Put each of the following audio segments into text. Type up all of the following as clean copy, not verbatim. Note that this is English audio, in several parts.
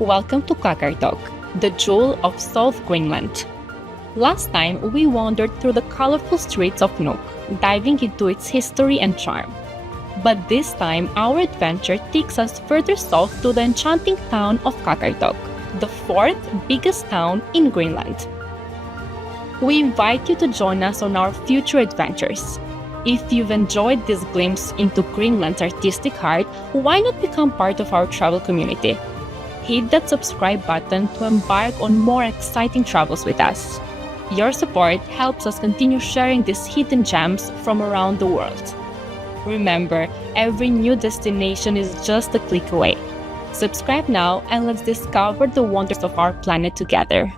Welcome to Qaqortoq, the jewel of South Greenland. Last time, we wandered through the colorful streets of Nuuk, diving into its history and charm. But this time, our adventure takes us further south to the enchanting town of Qaqortoq, the fourth biggest town in Greenland. We invite you to join us on our future adventures. If you've enjoyed this glimpse into Greenland's artistic heart, why not become part of our travel community? Hit that subscribe button to embark on more exciting travels with us. Your support helps us continue sharing these hidden gems from around the world. Remember, every new destination is just a click away. Subscribe now and let's discover the wonders of our planet together.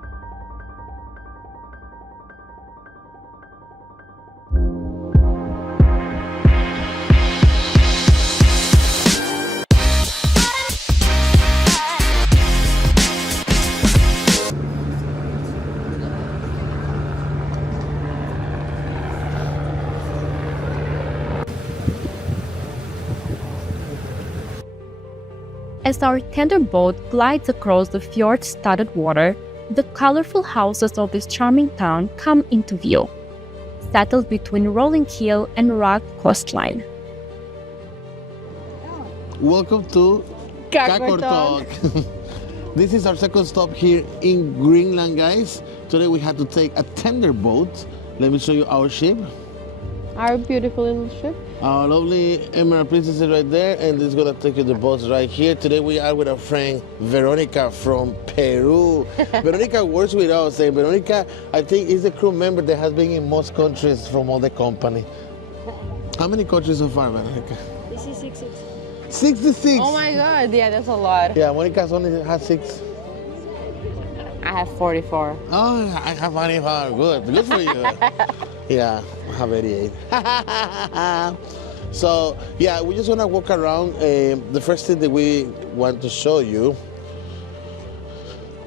As our tender boat glides across the fjord-studded water, the colorful houses of this charming town come into view, settled between rolling hill and rugged coastline. Welcome to Qaqortoq. This is our second stop here in Greenland, guys. Today we had to take a tender boat. Let me show you our ship. Our beautiful little ship. Our lovely Emerald Princess is right there, and this is gonna take you to the boats right here. Today we are with our friend Veronica from Peru. Veronica works with us, and Veronica, I think, is the crew member that has been in most countries from all the company. How many countries so far, Veronica? 66. 66! Oh my god, yeah, that's a lot. Yeah, Monika only has 6. I have 44. Oh, I have 45. Good for you. Yeah, I have 88. So, yeah, we just want to walk around. The first thing that we want to show you.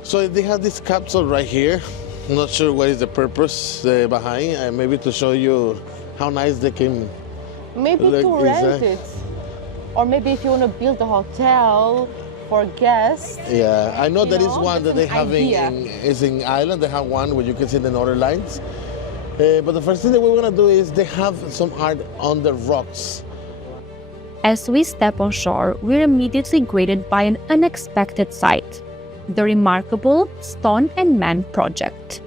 So they have this capsule right here. I'm not sure what is the purpose behind. Maybe to show you how nice they can. Maybe to rent it. Or maybe if you want to build a hotel for guests. Yeah, I know there is one that they have in Ireland. They have one where you can see the Northern Lights. But the first thing that we want to do is they have some art on the rocks. As we step on shore, we're immediately greeted by an unexpected sight: the remarkable Stone and Man project.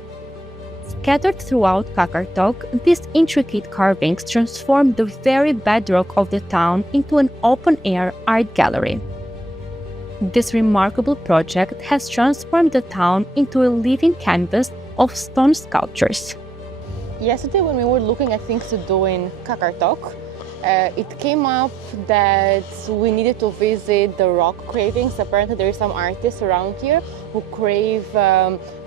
Scattered throughout Qaqortoq, these intricate carvings transform the very bedrock of the town into an open-air art gallery. This remarkable project has transformed the town into a living canvas of stone sculptures. Yesterday when we were looking at things to do in Qaqortoq, it came up that we needed to visit the rock cravings. Apparently there are some artists around here who crave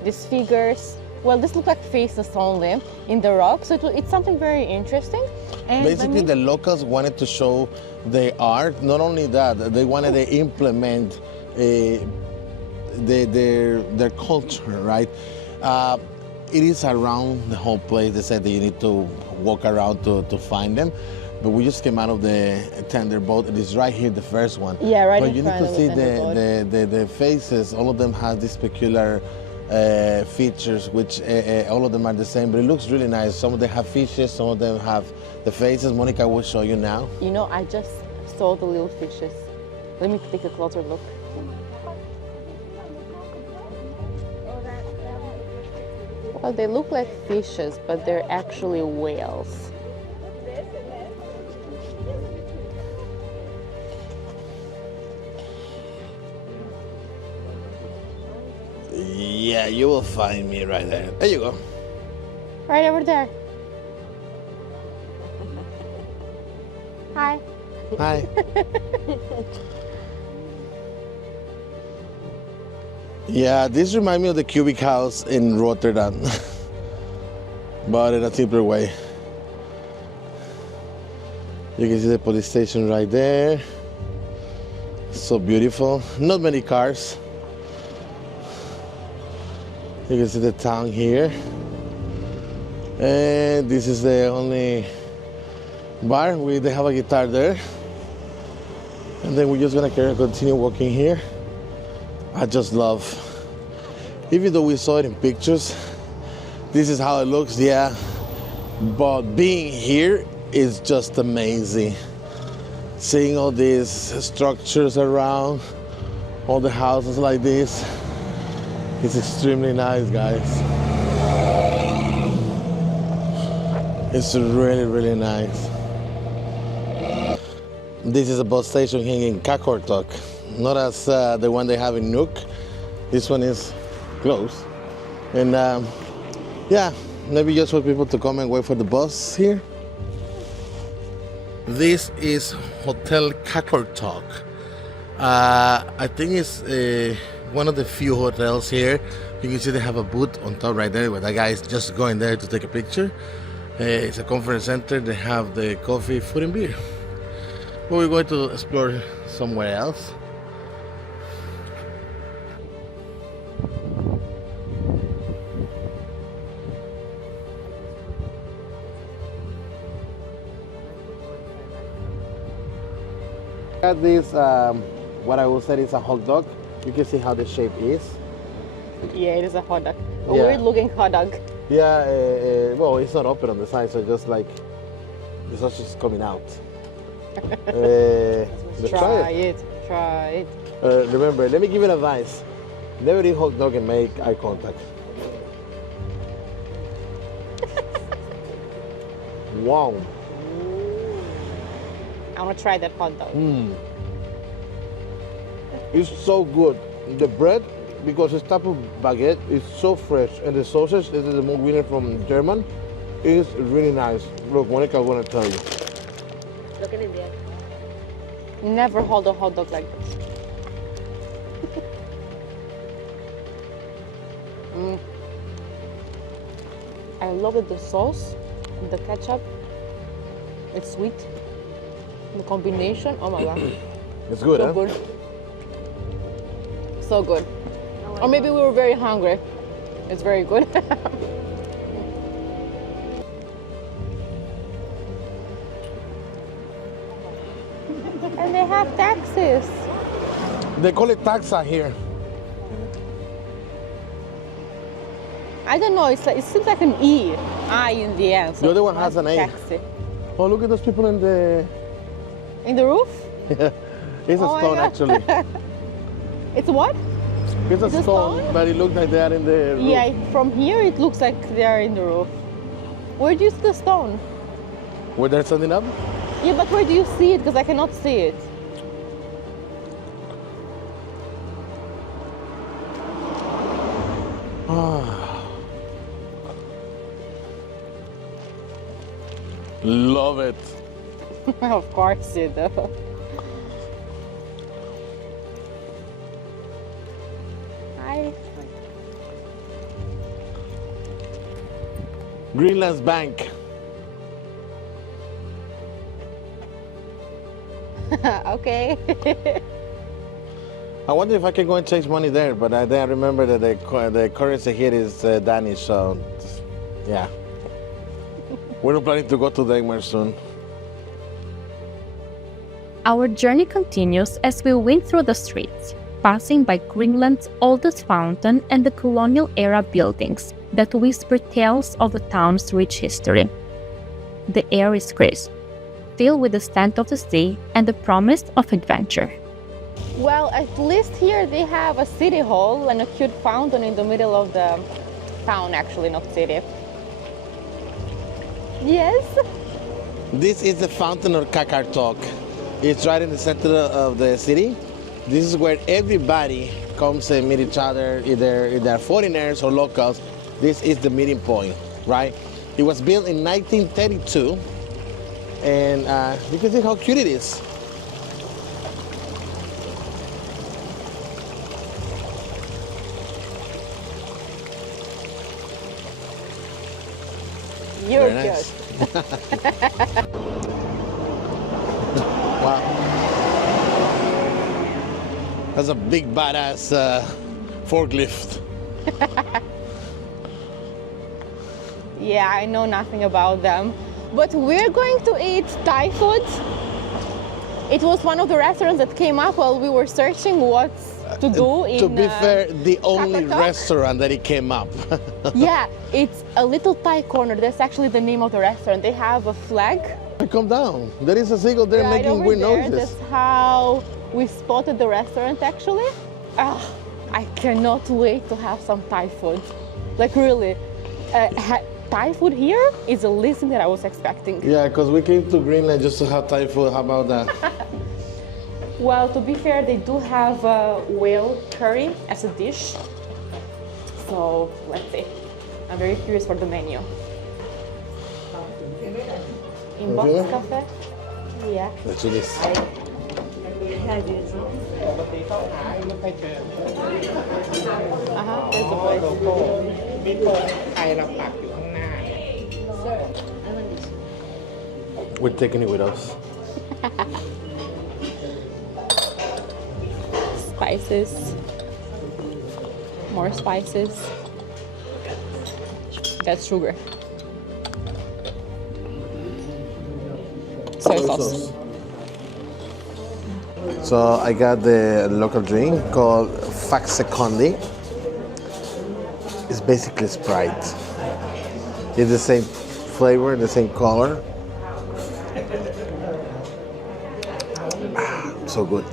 these figures. Well, this looks like faces only in the rock, so it's something very interesting. And basically, the locals wanted to show their art. Not only that, they wanted to implement their culture, right? It is around the whole place. They said that you need to walk around to find them. But we just came out of the tender boat. It is right here, the first one. Yeah, right but in you front need to of see the faces. All of them have this peculiar features, which all of them are the same. But it looks really nice. Some of them have fishes. Some of them have the faces. Monika will show you now. You know, I just saw the little fishes. Let me take a closer look. Well, they look like fishes, but they're actually whales. Yeah, you will find me right there. There you go. Right over there. Hi. Hi. Yeah, this reminds me of the cubic house in Rotterdam, but in a simpler way. You can see the police station right there. So beautiful. Not many cars. You can see the town here. And this is the only bar. They have a guitar there. And then we're just gonna continue walking here. I just love, even though we saw it in pictures, this is how it looks, yeah. But being here is just amazing. Seeing all these structures around, all the houses like this, it's extremely nice, guys. It's really, really nice. This is a bus station here in Qaqortoq, not as the one they have in Nuuk. This one is close. And yeah, maybe just for people to come and wait for the bus here. This is Hotel Qaqortoq. I think it's one of the few hotels here. You can see they have a booth on top right there where that guy is just going there to take a picture. It's a conference center. They have the coffee, food, and beer. But we're going to explore somewhere else. Got this, what I will say is a hot dog. You can see how the shape is. Yeah, it is a hot dog. A Yeah. weird looking hot dog. Yeah, well, it's not open on the side, so just like the sausage is coming out. Let's Try it. Try it. Remember, let me give you advice. Never eat hot dog and make eye contact. Wow. I want to try that hot dog. It's so good. The bread, because it's type of baguette, is so fresh, and the sausage, this is the more winner from German, is really nice. Look, Monika, I'm gonna tell you. Look at it there. Never hold a hot dog like this. I love it, the sauce, the ketchup. It's sweet. The combination, oh my god. It's good, So huh? good. So good. Or maybe we were very hungry. It's very good. And they have taxis. They call it taxa here. I don't know, it's like, it seems like an E. I in the end. So The other one it's has not an A. Taxi. Oh, look at those people in the... In the roof? It's a Oh my stone, God. actually. It's what? It's a It's a stone, stone? but it looks like they are in the roof. Yeah, from here it looks like they are in the roof. Where do you see the stone? Were there something up? Yeah, but where do you see it? Because I cannot see it. Love it. Of course you do. Hi. Greenland's bank. Okay. I wonder if I can go and change money there, but then I remember that the currency here is Danish, so yeah. We're planning to go to Denmark soon. Our journey continues as we went through the streets, passing by Greenland's oldest fountain and the colonial era buildings that whisper tales of the town's rich history. The air is crisp, filled with the scent of the sea and the promise of adventure. Well, at least here they have a city hall and a cute fountain in the middle of the town, actually, not city. Yes. This is the fountain of Qaqortoq. It's right in the center of the city. This is where everybody comes and meet each other, either they're foreigners or locals. This is the meeting point, right? It was built in 1932, and you can see how cute it is. You're Very cute. nice. Wow. That's a big badass forklift. Yeah, I know nothing about them. But we're going to eat Thai food. It was one of the restaurants that came up while we were searching what's to do in... To be fair, the only Qaqortoq. restaurant that it came up. Yeah, it's a little Thai corner. That's actually the name of the restaurant. They have a flag Come down. There is a seagull there right making over weird there. noises. That's how we spotted the restaurant actually. Ah, I cannot wait to have some Thai food. Like really, Thai food here is the least thing that I was expecting. Yeah, because we came to Greenland just to have Thai food. How about that? Well, to be fair, they do have whale curry as a dish. So let's see. I'm very curious for the menu. In box Okay. cafe? Yeah. Let's do this. There's a place. มีโป่งไทยเราปักอยู่ข้างหน้า We're taking it with us. Spices. More spices. That's sugar. Soy sauce. So I got the local drink called Qaqortoq. It's basically Sprite. It's the same flavor, the same color. So good.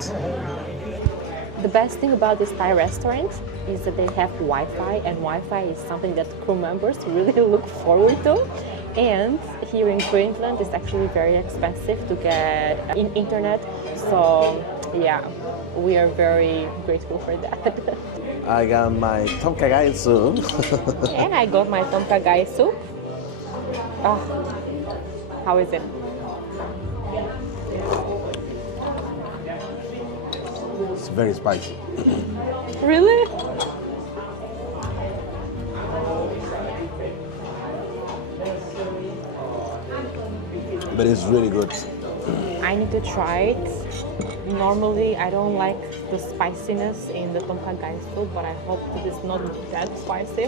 The best thing about this Thai restaurant is that they have Wi-Fi, and Wi-Fi is something that crew members really look forward to. And here in Greenland, it's actually very expensive to get internet. So yeah, we are very grateful for that. I got my tom kha gai soup. And I got my tom kha gai soup. Oh, how is it? It's very spicy. Really? But it's really good. I need to try it. Normally, I don't like the spiciness in the tom kha gai soup, but I hope that it's not that spicy.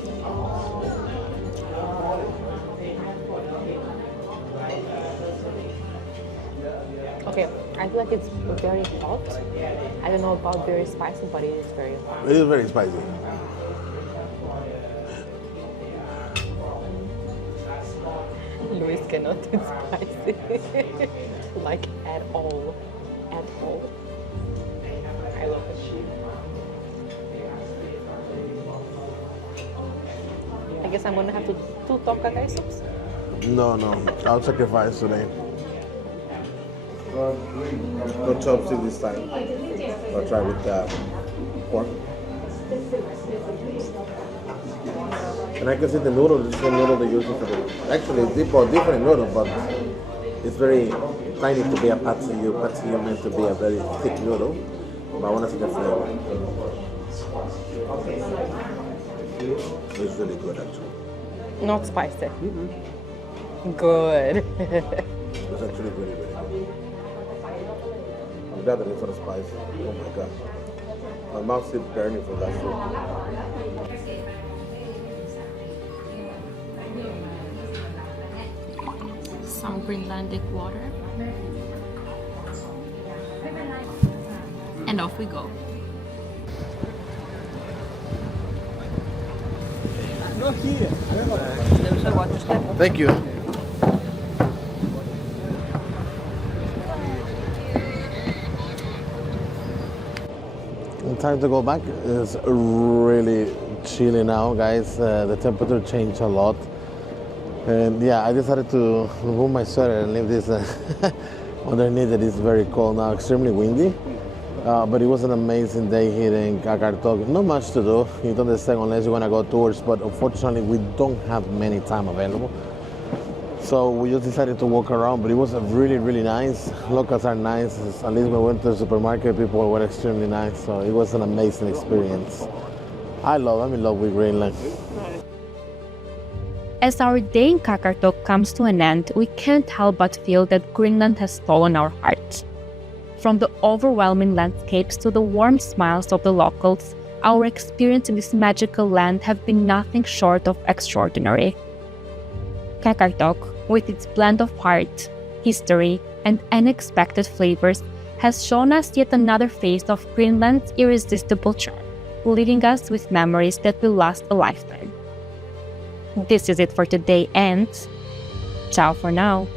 Okay, I feel like it's very hot. I don't know about very spicy, but it is very hot. It is very spicy. Luis cannot eat spicy. Like at all. At all. I love it. I guess I'm gonna have to do tom kha gai soups. No, I'll sacrifice today. No chopstick this time. I'll try with pork. And I can see the noodle, this is the noodle they're using for the... Actually, it's different noodle, but it's very tiny to be a patsuyu. Patsuyu meant to be a very thick noodle. But I want to see the flavor. It's really good, actually. Not spicy. Good. It's actually really, really good. I'm glad that it's not spicy. Oh my god. My mouth's still burning from that food. Some Greenlandic water. And off we go. Thank you. Time to go back. It's really chilly now, guys. The temperature changed a lot. And yeah, I decided to remove my sweater and leave this underneath. It is very cold now, extremely windy. But it was an amazing day here in Qaqortoq. Not much to do, you don't understand, unless you want to go tours, but unfortunately we don't have many time available. So we just decided to walk around, but it was really, really nice. Locals are nice. At least when we went to the supermarket, people were extremely nice. So it was an amazing experience. I'm in love with Greenland. As our day in Qaqortoq comes to an end, we can't help but feel that Greenland has stolen our hearts. From the overwhelming landscapes to the warm smiles of the locals, our experience in this magical land have been nothing short of extraordinary. Qaqortoq, with its blend of heart, history, and unexpected flavors, has shown us yet another face of Greenland's irresistible charm, leaving us with memories that will last a lifetime. This is it for today, and ciao for now.